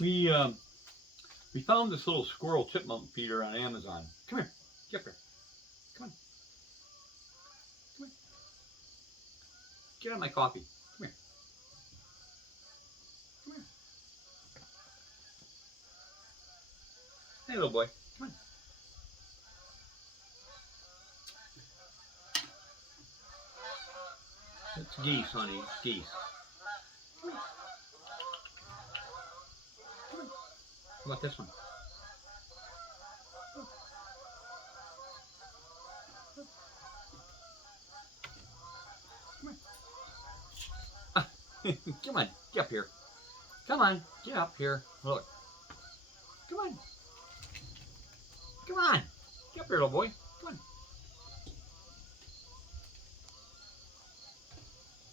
We found this little squirrel chipmunk feeder on Amazon. Come here, get up here. Come on. Come here. Get on my coffee. Come here. Come here. Hey, little boy. Come on. It's geese, honey. It's geese. Come here. Come here. How about this one? Come on, get up here. Come on, get up here. Look. Come on. Come on. Get up here, little boy. Come on.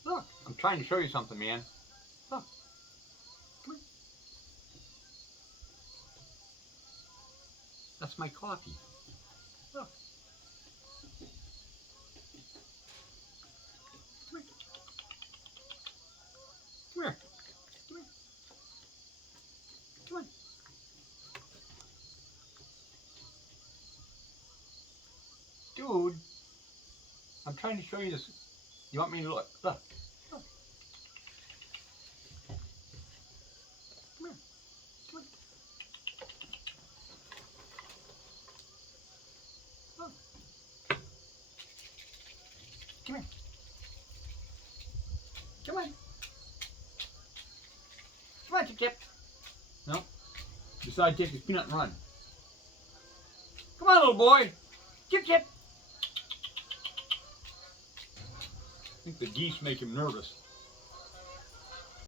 Look, I'm trying to show you something, man. Look. Come on. That's my coffee. Look. Come here. Come here. Come here. Come on. Dude, I'm trying to show you this. You want me to look? Look. Look. Come here. Come on. Look. Come here. Come on. Come on, Chip. No. Decide to take his peanut and run. Come on, little boy. Chip. I think the geese make him nervous.